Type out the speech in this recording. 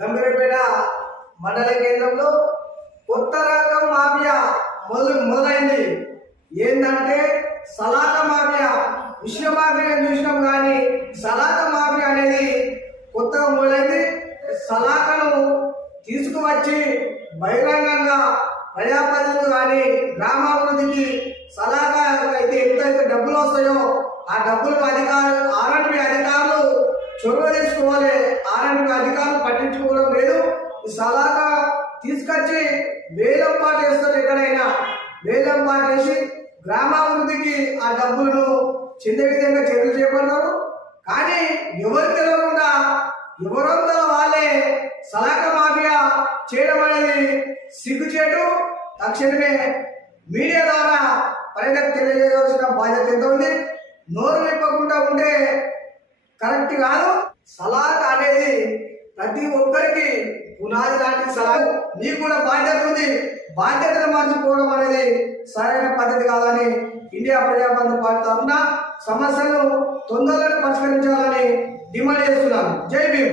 గంభీరపేట మండల కేంద్రంలో కొత్త రకం మాఫియా మొదలు మొదలైంది. ఏంటంటే సలాత మాఫియా. ఉష్ణ మాఫియా చూసినాం కానీ సలాక మాఫియా అనేది కొత్తగా మొదలైంది. సలాకను తీసుకువచ్చి బహిరంగంగా ప్రజాప్రతినిధులు కానీ గ్రామాభివృద్ధికి సలాక అయితే ఎంతైతే డబ్బులు వస్తాయో ఆ డబ్బులు అధికారులు ఆర్ఎండ్బి అధికారులు చొరవ తీసుకోవాలి. సలాగా తీసుకొచ్చి వేలం పాట వేస్తారు ఎక్కడైనా వేలం పాట వేసి గ్రామాభివృద్ధికి ఆ డబ్బులను చెందే విధంగా చర్యలు చేపడతారు. కానీ ఎవరు తెలియకుండా ఎవరంతా వాళ్ళే సలాక మాఫియా చేయడం అనేది సిగ్గుచేటు. తక్షణమే మీడియా ద్వారా ప్రజలకు తెలియజేయవలసిన బాధ్యత ఎంత ఉంది? నోరు విప్పకుండా ఉంటే కరెక్ట్ కాదు. సలాక్ అనేది ప్రతి ఒక్కరికి పునాది లాంటి సలహా నీకు కూడా బాధ్యత ఉంది. బాధ్యతను మార్చుకోవడం అనేది సరైన పద్ధతి కాదని ఇండియా ప్రజాబంధు పార్టీ తరఫున సమస్యను తొందరగా పరిష్కరించాలని డిమాండ్ చేస్తున్నాను. జై భీమ్.